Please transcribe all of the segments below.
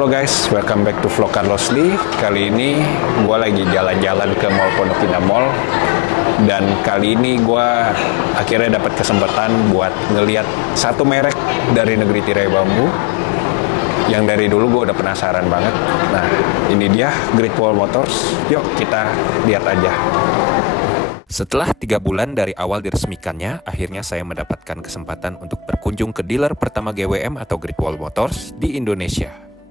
Halo guys, welcome back to vlog Carlos Lee. Kali ini gue lagi jalan-jalan ke Mall Pondok Indah Mall. Dan kali ini gue akhirnya dapat kesempatan buat ngeliat satu merek dari negeri tirai bambu yang dari dulu gue udah penasaran banget. Nah, ini dia Great Wall Motors. Yuk kita lihat aja. Setelah 3 bulan dari awal diresmikannya, akhirnya saya mendapatkan kesempatan untuk berkunjung ke dealer pertama GWM atau Great Wall Motors di Indonesia,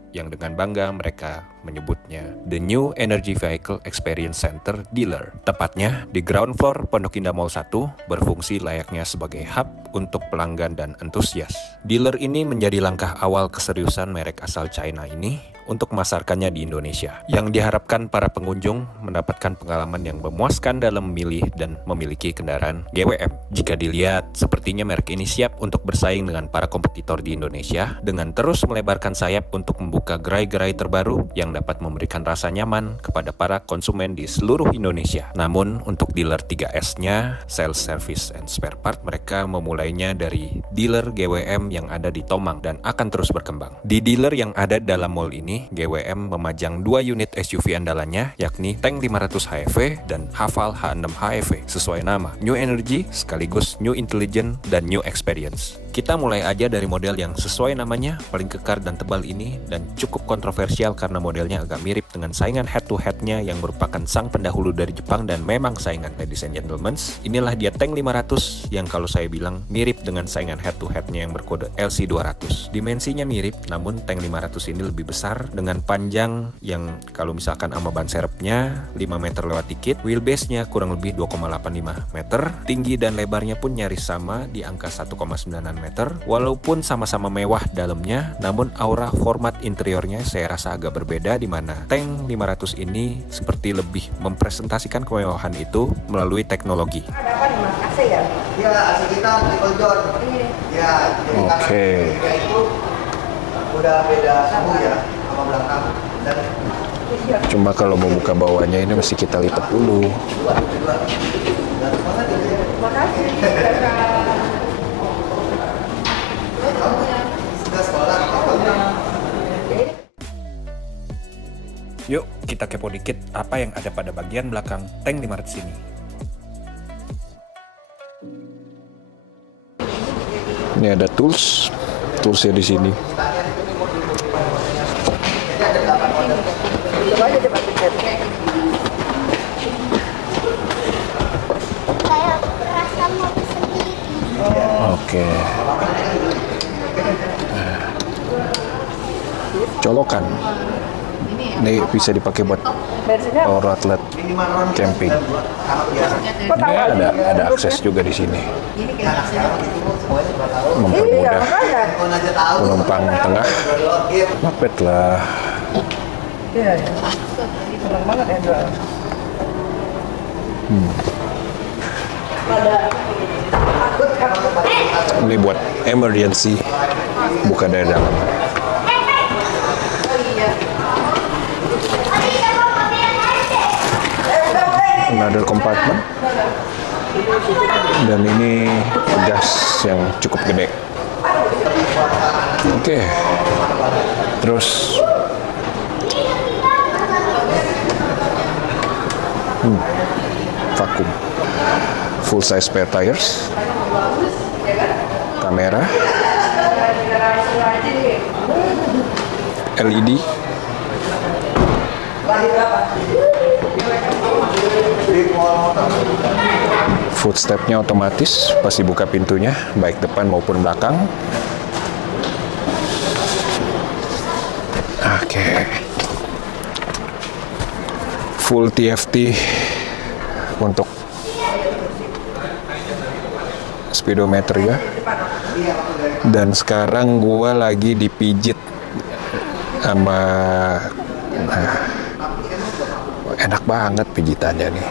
yang dengan bangga mereka menyebutnya The New Energy Vehicle Experience Center Dealer. Tepatnya di ground floor Pondok Indah Mall 1, berfungsi layaknya sebagai hub untuk pelanggan dan entusias. Dealer ini menjadi langkah awal keseriusan merek asal China ini untuk memasarkannya di Indonesia, yang diharapkan para pengunjung mendapatkan pengalaman yang memuaskan dalam memilih dan memiliki kendaraan GWM. Jika dilihat, sepertinya merek ini siap untuk bersaing dengan para kompetitor di Indonesia dengan terus melebarkan sayap untuk membuka gerai-gerai terbaru yang dapat memberikan rasa nyaman kepada para konsumen di seluruh Indonesia. Namun untuk dealer 3S-nya, sales, service, and spare part, mereka memulainya dari dealer GWM yang ada di Tomang dan akan terus berkembang. Di dealer yang ada dalam mall ini, GWM memajang 2 unit SUV andalannya, yakni Tank 500 HEV dan Haval H6 HEV sesuai nama, New Energy sekaligus New Intelligent dan New Experience. Kita mulai aja dari model yang sesuai namanya, paling kekar dan tebal ini, dan cukup kontroversial karena modelnya agak mirip dengan saingan head-to-head-nya yang merupakan sang pendahulu dari Jepang dan memang saingan ladies and gentlemen. Inilah dia Tank 500 yang kalau saya bilang mirip dengan saingan head-to-head-nya yang berkode LC200. Dimensinya mirip, namun Tank 500 ini lebih besar dengan panjang yang kalau misalkan sama ban serepnya 5 meter lewat dikit, wheelbase-nya kurang lebih 2,85 meter, tinggi dan lebarnya pun nyaris sama di angka 1,9 meter. Walaupun sama-sama mewah dalamnya, namun aura format interiornya saya rasa agak berbeda, di mana Tank 500 ini seperti lebih mempresentasikan kemewahan itu melalui teknologi. Ada apa nih Mas? AC ya? Iya, AC kita triple door. Ya, jadi Oke. karena itu udah beda suhu ya sama belakang. Dan Cuma kalau mau buka bawahnya ini mesti kita lipat dulu. Terima kasih. Kakak. sudah sekolah Yuk kita kepo dikit apa yang ada pada bagian belakang Tank 500 ini. Ini ada toolsnya di sini. Coba aja coba pencet. Kayak rasa mau sendiri. Oke. Colokan. Ini bisa dipakai buat Bensinnya power outlet camping. kok tahu Ini aja? ada akses juga di sini. Iya, Mempermudah makanya. penumpang tengah. Mepet lah. Iya, ya. Senang banget ya jual. Ini buat emergency, buka dari dalam. Another compartment. Dan ini gas yang cukup gede. Oke. Terus vakum. Full size spare tires. Kamera. LED. Footstep-nya otomatis pas dibuka pintunya, baik depan maupun belakang. Oke. Full TFT untuk speedometer ya. Dan sekarang gua lagi dipijit sama enak banget pijitannya nih.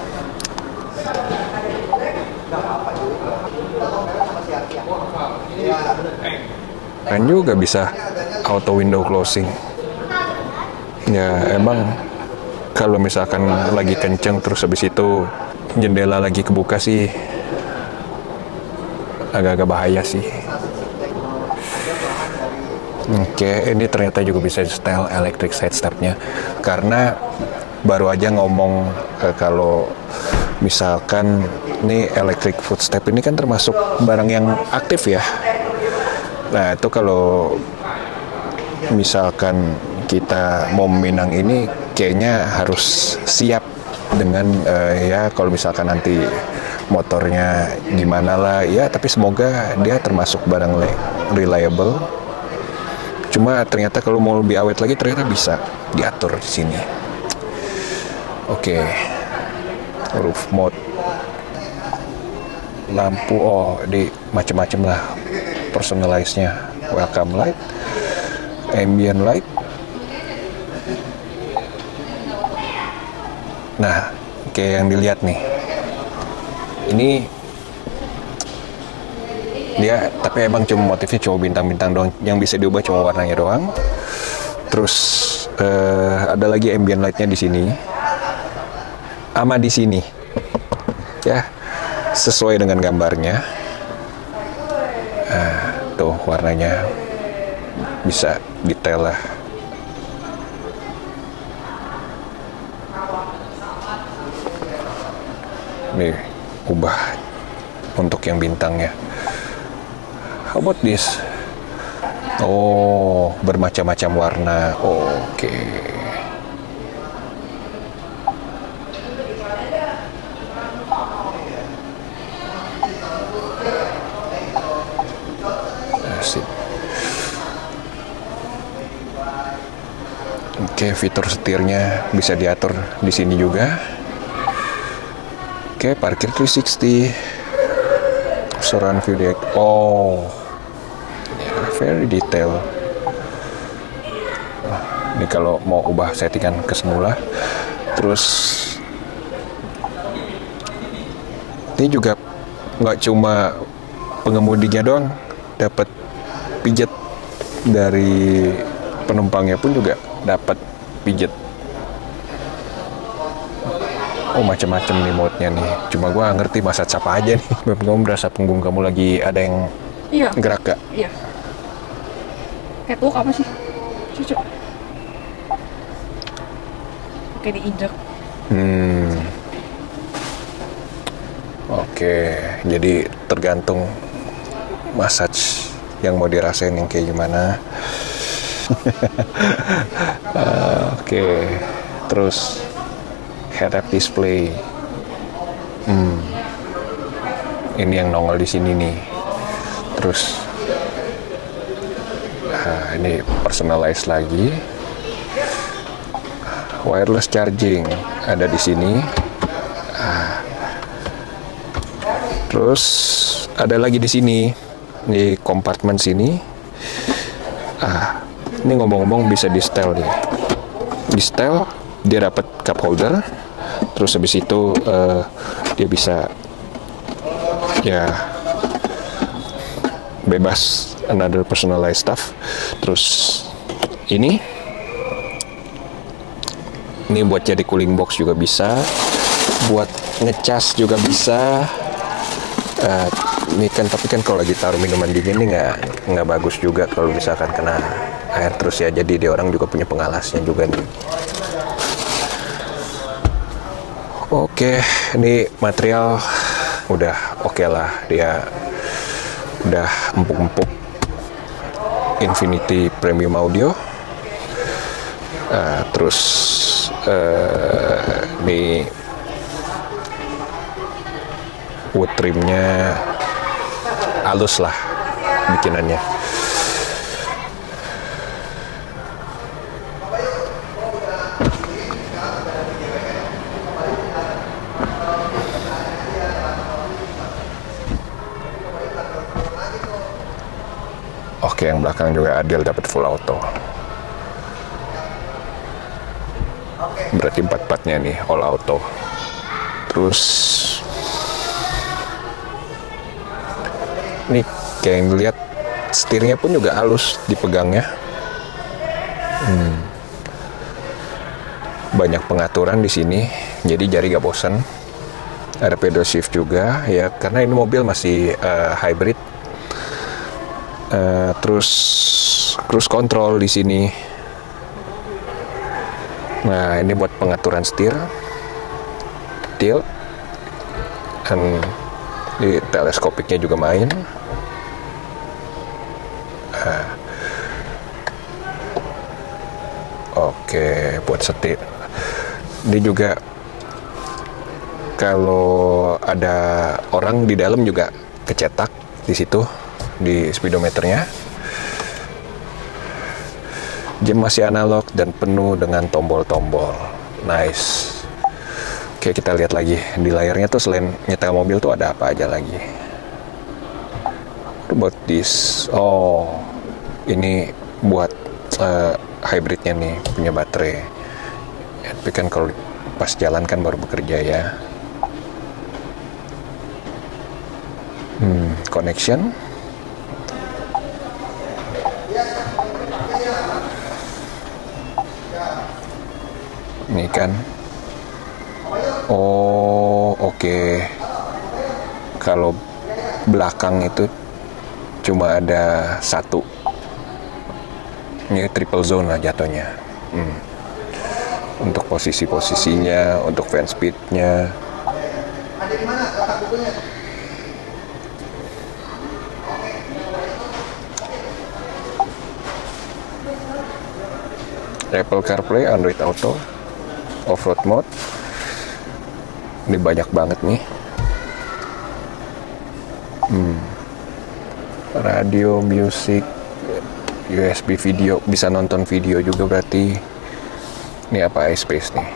Kan juga bisa auto window closing. Ya emang kalau misalkan lagi kenceng terus habis itu jendela lagi kebuka sih agak-agak bahaya sih. Oke, ini ternyata juga bisa di setel electric side stepnya. Karena baru aja ngomong kalau misalkan ini electric footstep ini kan termasuk barang yang aktif ya. Nah itu kalau misalkan kita mau meminang ini kayaknya harus siap dengan ya kalau misalkan nanti motornya gimana lah ya, tapi semoga dia termasuk barang reliable. Cuma ternyata kalau mau lebih awet lagi ternyata bisa diatur di sini. Oke. Roof mode. Lampu di macam-macam lah personalize-nya. Welcome light, ambient light. Nah, kayak yang dilihat nih. Ini dia tapi emang cuma motifnya cuma bintang-bintang doang, yang bisa diubah cuma warnanya doang. Terus ada lagi ambient light-nya di sini sama di sini ya, sesuai dengan gambarnya. Tuh warnanya bisa detail lah. Nih ubah untuk yang bintangnya. How about this? Oh, bermacam-macam warna. Oke. Asik. Oke, fitur setirnya bisa diatur di sini juga. Oke, parkir 360. Surround view deck. Oh, very detail. Ini kalau mau ubah settingan ke semula. Terus ini juga nggak cuma pengemudinya doang dapat pijat, dari penumpangnya pun juga dapat pijat. Oh, macam-macam nih mode-nya nih. Cuma gua ngerti massage apa aja nih. Kamu berasa punggung kamu lagi ada yang gerak gak? Iya. Catwalk apa sih? Cucu. Oke, diinjak. Oke, jadi tergantung massage yang mau dirasain yang kayak gimana. Oke, terus head-up display. Ini yang nongol di sini nih. Terus ini personalize lagi. Wireless charging ada di sini. Terus ada lagi di sini, di kompartemen sini. Ini ngomong-ngomong bisa di setel nih. Di setel dia dapat cup holder. Terus habis itu dia bisa ya bebas another personalized stuff. Terus ini buat jadi cooling box juga bisa, buat ngecas juga bisa. Ini kan tapi kan kalau lagi taruh minuman dingin ini nggak bagus juga kalau misalkan kena air terus ya, jadi dia orang juga punya pengalasnya juga nih. Oke, ini material udah oke lah, dia udah empuk-empuk. Infinity Premium Audio. Terus ini wood trimnya halus lah bikinannya. Oke, yang belakang juga Adil dapat full auto. Berarti 4-4-nya nih all auto. Terus nih kayak yang dilihat setirnya pun juga halus dipegangnya. Banyak pengaturan di sini, jadi jari gak bosan. Ada pedal shift juga ya, karena ini mobil masih hybrid. Terus cruise control di sini. Nah, ini buat pengaturan setir, tilt, dan di teleskopiknya juga main. Nah. Oke, buat setir. Ini juga kalau ada orang di dalam juga kecetak di situ di speedometernya. Jam masih analog dan penuh dengan tombol-tombol. Nice. Oke, kita lihat lagi di layarnya tuh selain nyetel mobil tuh ada apa aja lagi. What about this? Oh, ini buat hybridnya nih, punya baterai. Tapi kan kalau pas jalan kan baru bekerja ya. Connection. Ini kan. Oh, oke. Kalau belakang itu cuma ada satu. Ini triple zone lah jatuhnya. Untuk posisi-posisinya, untuk fan speed-nya. Ada di mana kotak bukunya? Apple CarPlay, Android Auto, off-road mode. Ini banyak banget nih. Radio, music, USB video, bisa nonton video juga berarti. Ini apa iSpace nih?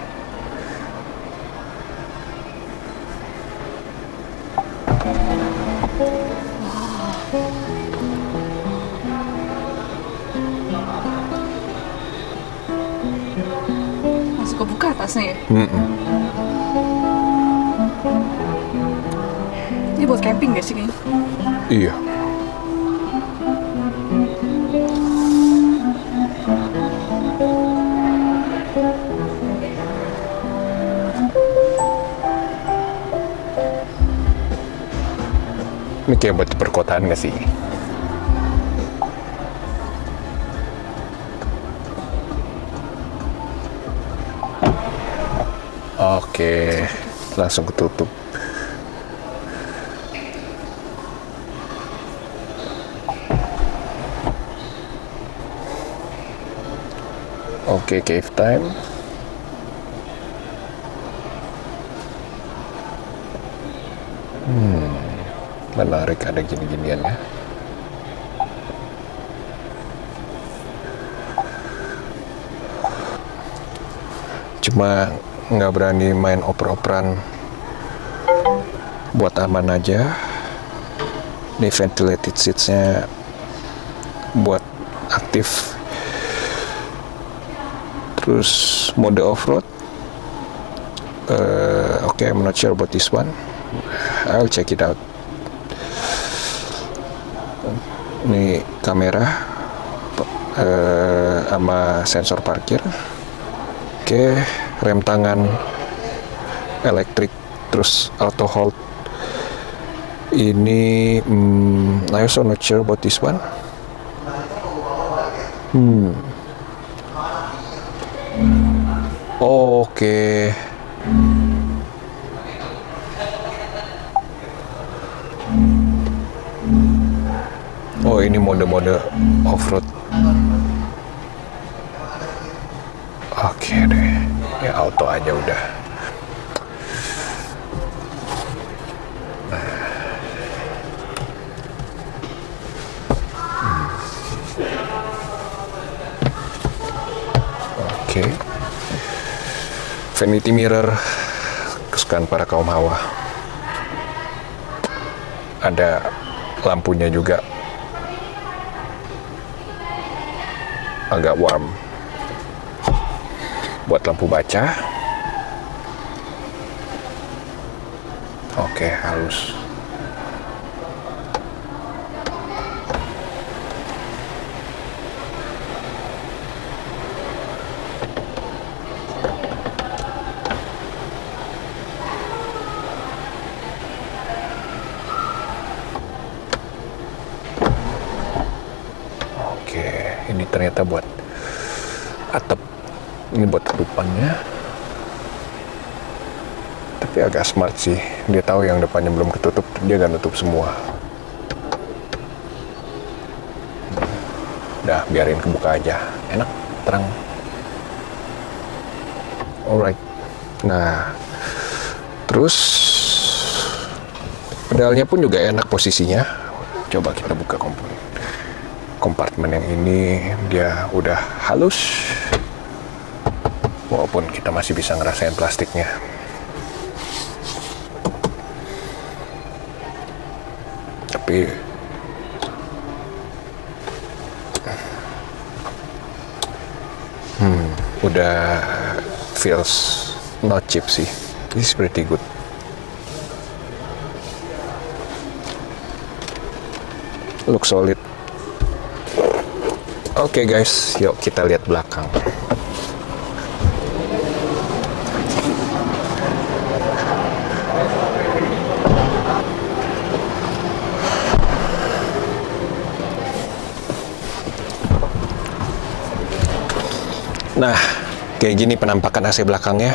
Langsung kebuka atasnya ya? Ini buat camping gak sih kayaknya? Iya. Ini kayak buat di perkotaan gak sih? Oke, langsung ketutup. Oke, cave time. Menarik ada gini-ginian ya. Cuma nggak berani main oper-operan, buat aman aja. Ini ventilated seats-nya buat aktif. Terus mode off-road. Okay, I'm not sure about this one. I'll check it out. Ini kamera sama sensor parkir. Oke, rem tangan elektrik, terus auto hold. Ini I also not sure about this one. Oke. Oh, ini mode-mode off-road. Oke deh. Ya auto aja udah. Oke. Vanity mirror kesukaan para kaum hawa. Ada lampunya juga. Agak warm. Buat lampu baca. Oke, halus. Ini ternyata buat atap. Ini buat tutupannya. Tapi agak smart sih. Dia tahu yang depannya belum ketutup, dia gak nutup semua. Udah, biarin kebuka aja. Enak, terang. Alright. Nah, terus pedalnya pun juga enak posisinya. Coba kita buka kompartemen yang ini. Dia udah halus. Walaupun kita masih bisa ngerasain plastiknya. Tapi udah feels not cheap sih. This is pretty good. Look solid. Oke guys, yuk kita lihat belakang. Nah, kayak gini penampakan AC belakangnya.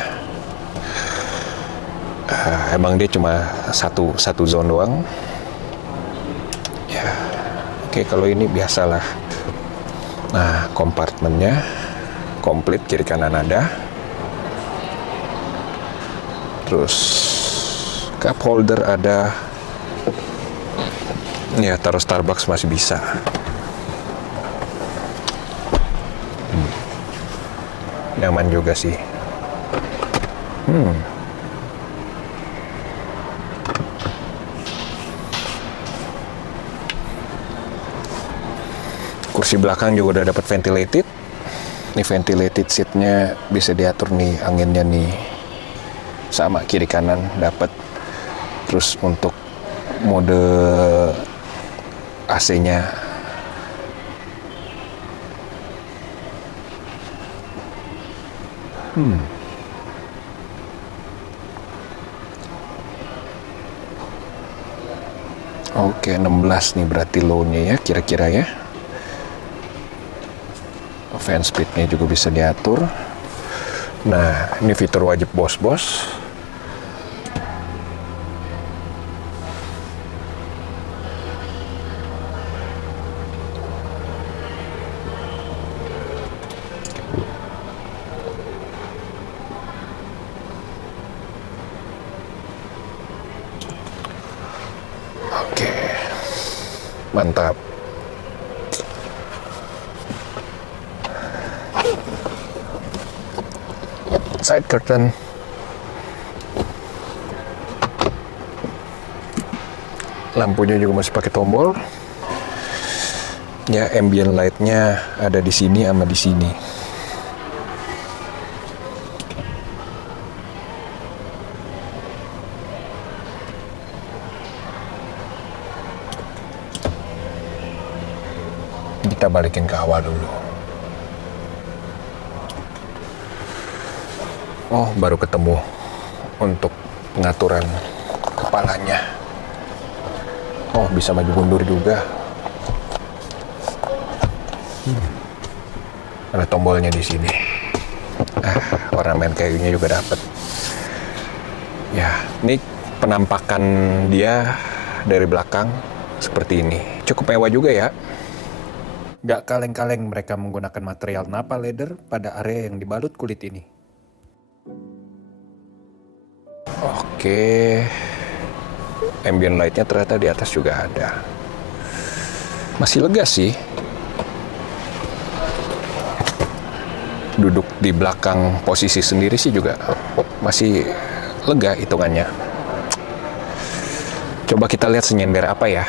Emang dia cuma satu zone doang. Ya, oke, kalau ini biasalah. Nah, kompartemennya komplit, kiri kanan ada. Terus cup holder ada. Ya, taruh Starbucks masih bisa. Nyaman juga sih. Kursi belakang juga udah dapat ventilated. Ini ventilated seatnya bisa diatur nih anginnya nih. Sama kiri kanan dapat. Terus untuk mode AC-nya Oke, 16 nih berarti low-nya ya, kira-kira ya. Fan speed-nya juga bisa diatur. Nah, ini fitur wajib bos-bos. Oke, mantap. Side curtain. Lampunya juga masih pakai tombol. Ya, ambient light-nya ada di sini sama di sini. Kita balikin ke awal dulu. Oh, baru ketemu untuk pengaturan kepalanya. Oh, bisa maju mundur juga. Ada tombolnya di sini. Ornamen kayunya juga dapat. Ya, ini penampakan dia dari belakang seperti ini. Cukup mewah juga ya. Gak kaleng-kaleng mereka menggunakan material Nappa leather pada area yang dibalut kulit ini. Oke, ambient light-nya ternyata di atas juga ada. Masih lega sih. Duduk di belakang posisi sendiri sih juga masih lega hitungannya. Coba kita lihat senyender apa ya.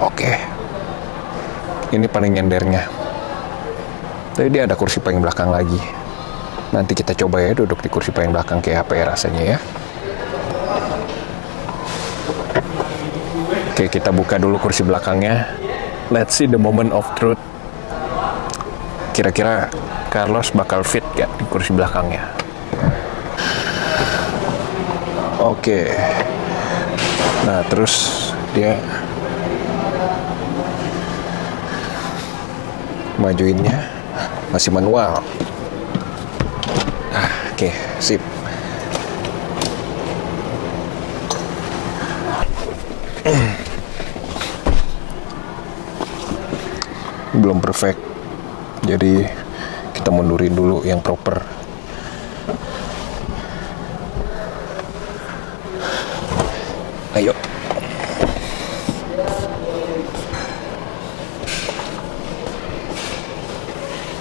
Oke, ini paling nyendernya. Tapi dia ada kursi paling belakang lagi. Nanti kita coba ya duduk di kursi paling belakang kayak apa ya rasanya ya. Oke, kita buka dulu kursi belakangnya. Let's see the moment of truth. Kira-kira Carlos bakal fit gak di kursi belakangnya? Oke. Nah, terus dia majuinnya masih manual. Oke, sip. Belum perfect, jadi kita mundurin dulu yang proper. Ayo.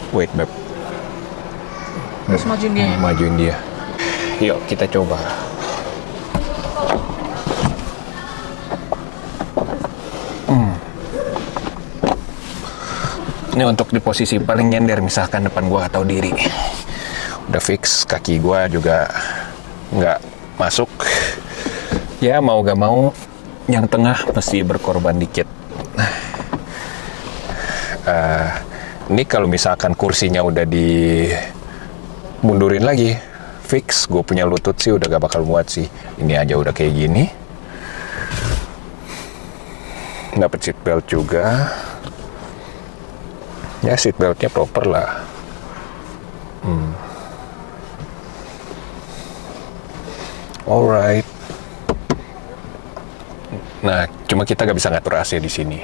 Wait, Beb. Terus majuin dia. Majuin dia. Yuk, kita coba. Ini untuk di posisi paling nyender, misalkan depan gua atau diri. Udah fix, kaki gua juga nggak masuk. Ya mau gak mau, yang tengah mesti berkorban dikit. Ini kalau misalkan kursinya udah dimundurin lagi, fix. Gue punya lutut sih udah gak bakal muat sih. Ini aja udah kayak gini. Dapet seat belt juga. Ya seat beltnya proper lah. Alright. Nah, cuma kita gak bisa ngatur AC di sini.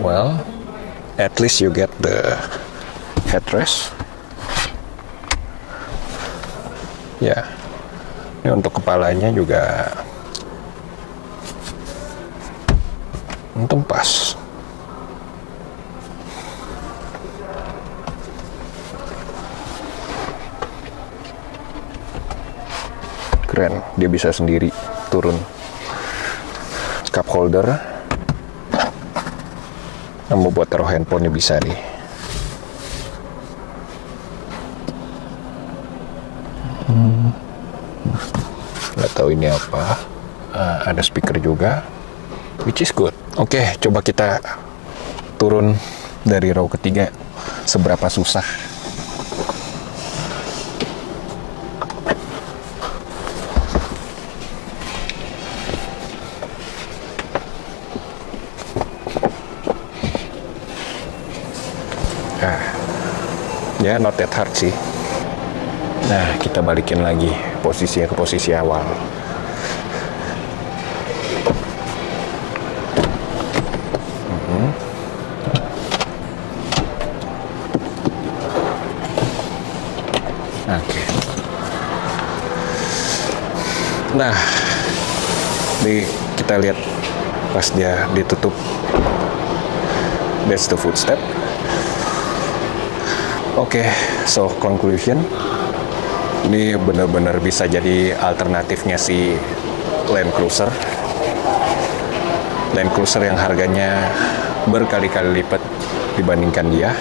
Well, at least you get the headrest. Ya, ini untuk kepalanya juga untung pas. Keren, dia bisa sendiri turun. Cup holder. Nah, mau buat taruh handphone bisa nih. Nggak tahu ini apa. Ada speaker juga, which is good. Oke, coba kita turun dari row ketiga. Seberapa susah? Ya, not that hard sih. Nah, kita balikin lagi posisinya ke posisi awal. Oke. Nah, ini kita lihat pas dia ditutup. That's the footstep. Oke, so conclusion, ini benar-benar bisa jadi alternatifnya si Land Cruiser. Land Cruiser yang harganya berkali-kali lipat dibandingkan dia.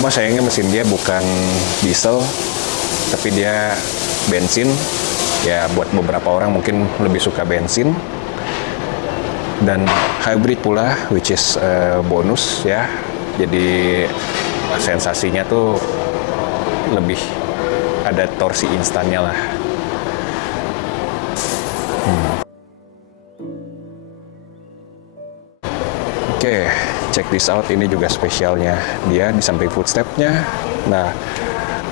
Cuma sayangnya mesin dia bukan diesel, tapi dia bensin. Ya buat beberapa orang mungkin lebih suka bensin. Dan hybrid pula, which is bonus ya. Jadi sensasinya tuh lebih ada torsi instannya lah. Oke, check this out. Ini juga spesialnya dia di samping footstepnya. Nah,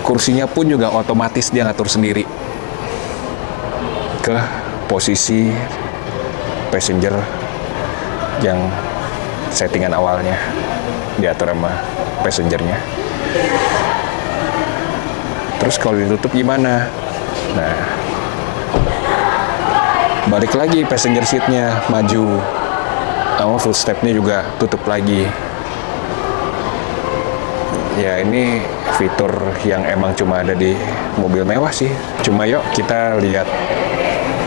kursinya pun juga otomatis dia ngatur sendiri ke posisi passenger yang settingan awalnya. Diatur sama passengernya. Terus kalau ditutup gimana? Nah, balik lagi passenger seatnya maju, sama footstepnya juga tutup lagi. Ya ini fitur yang emang cuma ada di mobil mewah sih. Cuma yuk kita lihat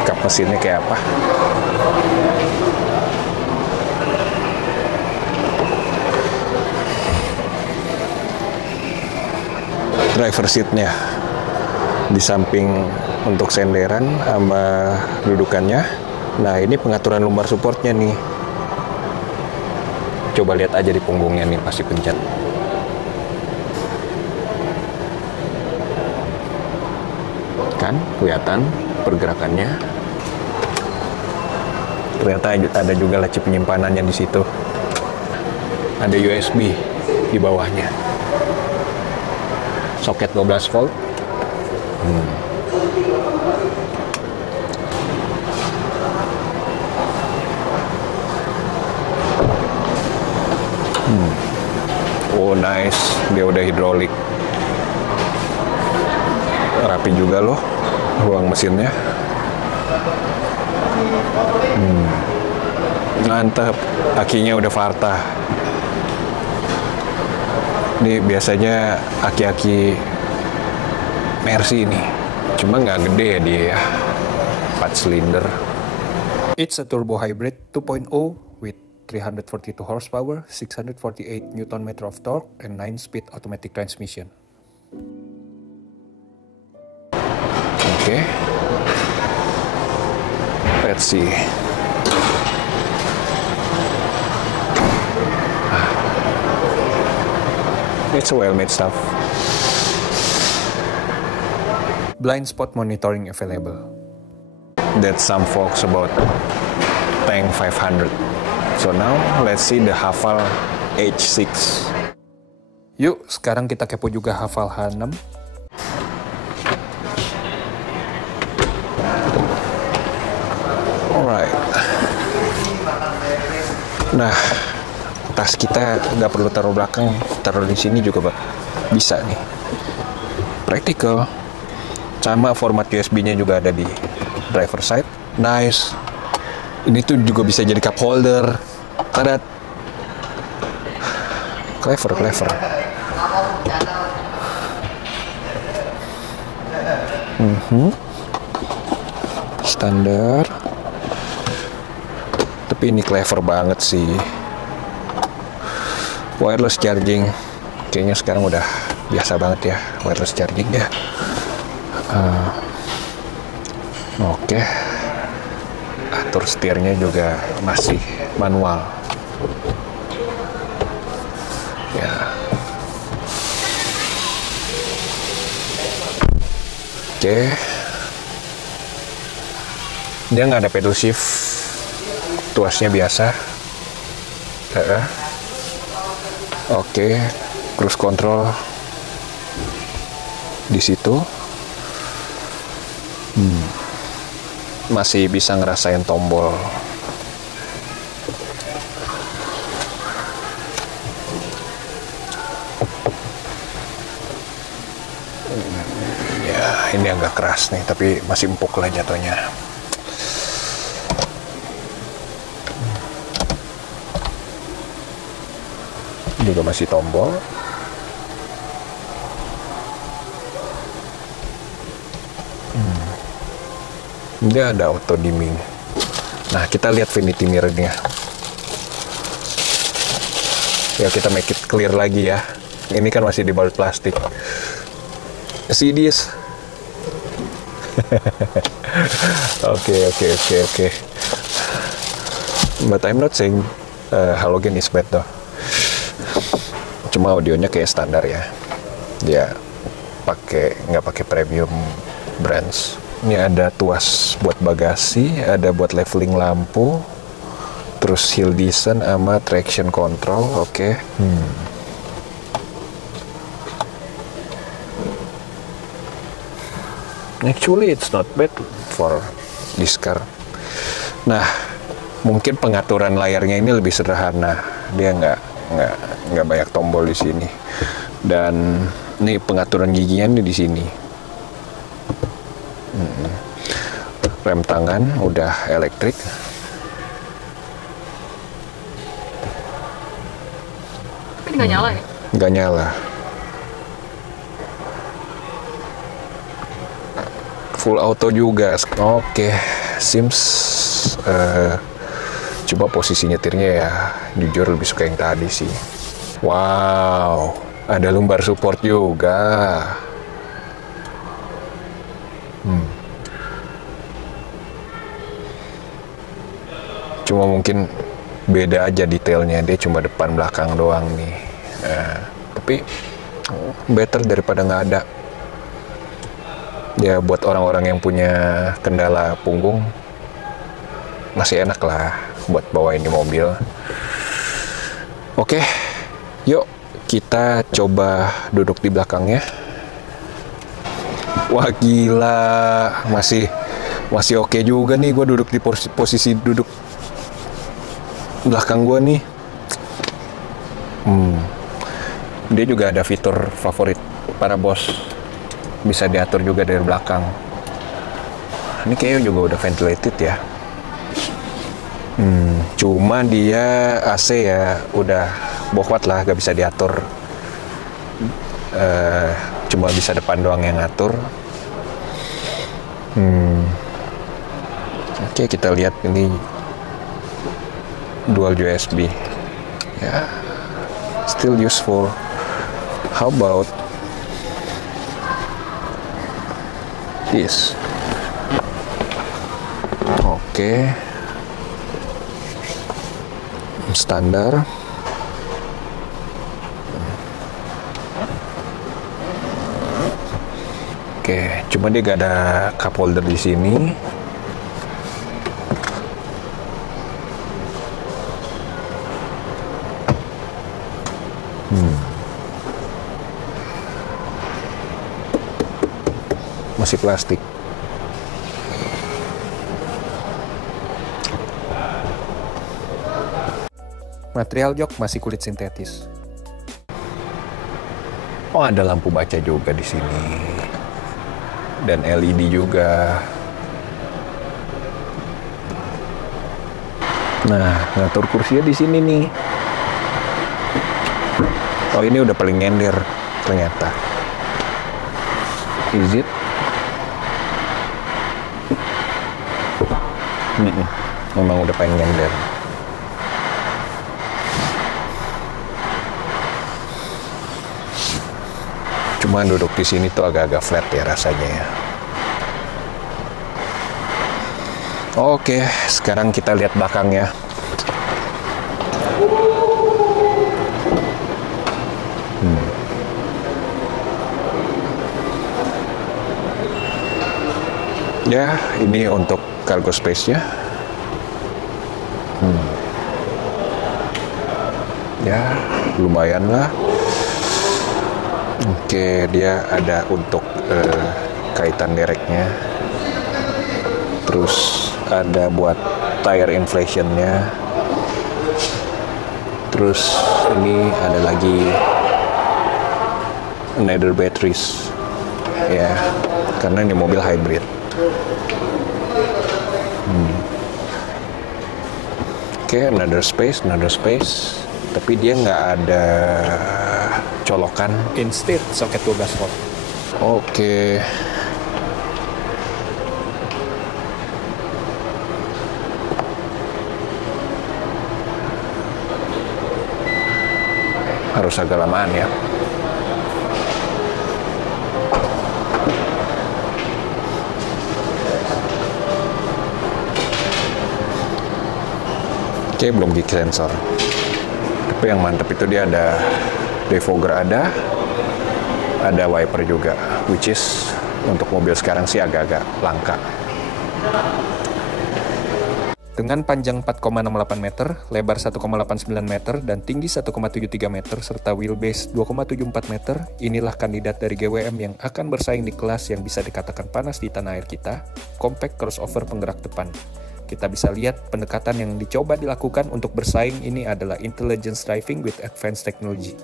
kap mesinnya kayak apa. Driver seatnya di samping untuk senderan sama dudukannya. Nah ini pengaturan lumbar supportnya nih. Coba lihat aja di punggungnya nih pasti pencet. Kan kelihatan pergerakannya. Ternyata ada juga laci penyimpanannya di situ. Ada USB di bawahnya. Soket 12 volt. Oh nice, dia udah hidrolik. Rapi juga loh ruang mesinnya. Mantap, akinya udah Varta. Ini biasanya aki-aki Mercy ini, cuma nggak gede ya dia ya, 4 silinder. It's a turbo hybrid 2.0 with 342 horsepower, 648 Nm of torque, and 9-speed automatic transmission. Okay. Let's see. It's a well-made stuff. Blind spot monitoring available. That's some folks about Tank 500. So now let's see the Hafal H6. Yuk, sekarang kita kepo juga Hafal H6. Alright. Nah, tas kita nggak perlu taruh belakang, taruh di sini juga bisa nih. Practical. Sama format USB-nya juga ada di driver side. Nice. Ini tuh juga bisa jadi cup holder. Tadat. Clever. Standar. Tapi ini clever banget sih. Wireless charging. Kayaknya sekarang udah biasa banget ya wireless charging ya. Oke. Atur setirnya juga masih manual. Ya. Oke. Dia nggak ada pedal shift. Tuasnya biasa. Oke. Cruise control di situ. Masih bisa ngerasain tombol. Ya, ini agak keras nih, tapi masih empuk lah jatuhnya. Juga masih tombol. Dia ada auto dimming. Nah, kita lihat vanity mirror-nya. Ya, kita make it clear lagi ya. Ini kan masih dibalut plastik. See this? Oke. But I'm not saying halogen is bad though. Cuma audionya kayak standar ya. Dia nggak pakai premium brands. Ini ada tuas buat bagasi, ada buat leveling lampu, terus hill descent sama traction control. Oke. Actually it's not bad for this car. Nah, mungkin pengaturan layarnya ini lebih sederhana. Dia nggak banyak tombol di sini. Dan ini pengaturan giginya ini di sini. Rem tangan udah elektrik. Tapi nggak nyala ya? Nggak nyala. Full auto juga. Oke. Seems coba posisi nyetirnya ya, jujur lebih suka yang tadi sih. Wow, ada lumbar support juga. Cuma mungkin beda aja detailnya, dia cuma depan belakang doang nih. Tapi better daripada nggak ada. Ya buat orang-orang yang punya kendala punggung masih enak lah buat bawa ini mobil. Oke, yuk kita coba duduk di belakangnya. Wah gila, masih oke juga nih gue duduk di posisi duduk belakang gue nih. Dia juga ada fitur favorit para bos, bisa diatur juga dari belakang. Ini kayaknya juga udah ventilated ya. Cuma dia AC ya udah bohwat lah, gak bisa diatur. Cuma bisa depan doang yang ngatur. Oke, kita lihat ini dual USB. Ya, still useful. How about this? Oke. Standar. Oke, cuma dia gak ada cup holder di sini. Masih plastik. Material jok masih kulit sintetis. Oh, ada lampu baca juga di sini. Dan LED juga. Nah, ngatur kursinya di sini nih. Oh, ini udah paling nyender ternyata. Is it? Memang udah paling nyender. Cuma duduk di sini tuh agak-agak flat ya rasanya ya. Oke, sekarang kita lihat belakangnya. Ya, ini untuk cargo space-nya. Ya, lumayan lah. Oke, dia ada untuk kaitan dereknya. Terus ada buat tire inflation-nya. Terus ini ada lagi another batteries. Ya, karena ini mobil hybrid. Oke, another space. Tapi dia nggak ada colokan. Instead, soket 12 volt. Oke. Harus agak lamaan ya. Oke, belum gig sensor. Tapi yang mantep itu dia ada defogger, ada wiper juga, which is untuk mobil sekarang sih agak-agak langka. Dengan panjang 4,68 meter, lebar 1,89 meter, dan tinggi 1,73 meter, serta wheelbase 2,74 meter, inilah kandidat dari GWM yang akan bersaing di kelas yang bisa dikatakan panas di tanah air kita, compact crossover penggerak depan. Kita bisa lihat pendekatan yang dicoba dilakukan untuk bersaing ini adalah intelligence driving with advanced technology.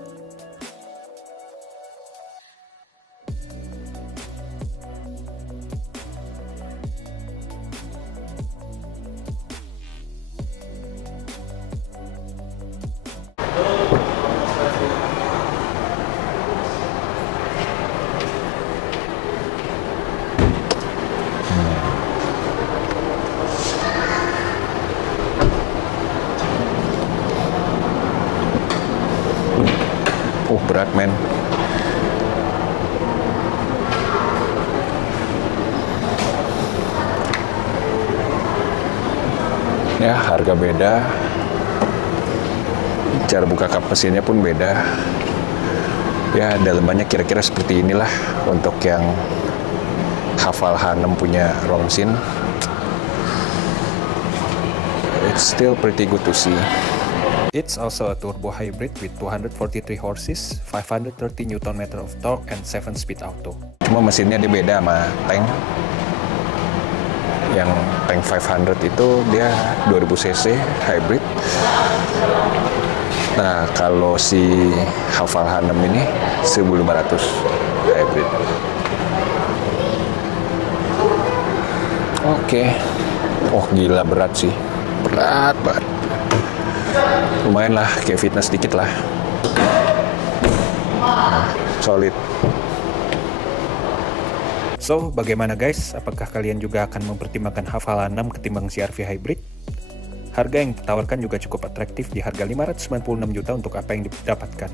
Berat men. Ya, harga beda. Cara buka kap mesinnya pun beda. Ya, dalemannya kira-kira seperti inilah untuk yang hafal H6 punya roll mesin. It's still pretty good to see. It's also a turbo hybrid with 243 horses, 530 Nm of torque, and 7-speed auto. Cuma mesinnya dia beda sama tank. Yang tank 500 itu dia 2000 cc hybrid. Nah, kalau si Hafal H6 ini 1500 hybrid. Oke. Oh, gila berat sih. Berat banget. Lumayan lah, kayak fitness dikit lah. Nah, solid. So, bagaimana guys? Apakah kalian juga akan mempertimbangkan Hafal H6 ketimbang CR-V Hybrid? Harga yang ditawarkan juga cukup atraktif di harga 596 juta untuk apa yang didapatkan.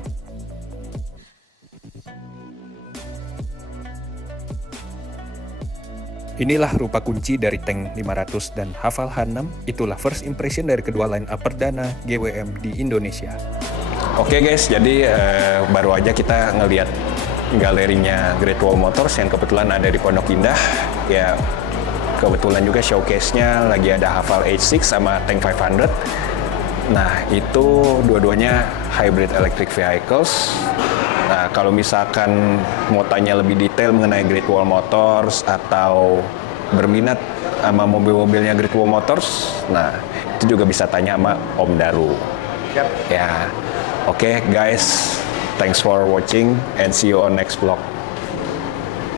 Inilah rupa kunci dari tank 500 dan Hafal H6. Itulah first impression dari kedua line up perdana GWM di Indonesia. Oke guys, jadi baru aja kita ngelihat galerinya Great Wall Motors yang kebetulan ada di Pondok Indah. Ya, kebetulan juga showcase-nya lagi ada Hafal H6 sama tank 500. Nah, itu dua-duanya hybrid electric vehicles. Nah, kalau misalkan mau tanya lebih detail mengenai Great Wall Motors atau berminat sama mobil-mobilnya Great Wall Motors, nah itu juga bisa tanya sama Om Daru. Siap. Ya, oke guys, thanks for watching and see you on next vlog.